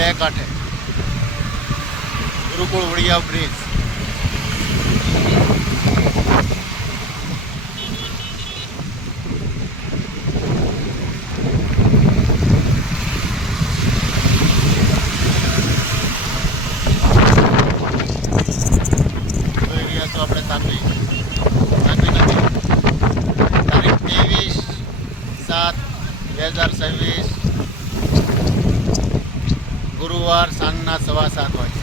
બે કાંઠે ગુરુકુળ વડિયા બ્રિજ. જોઈ રહ્યા છો આપણે તાપી નદી. તારીખ 23/7/2026 ગુરુવાર સાંજના 7:15 વાગે.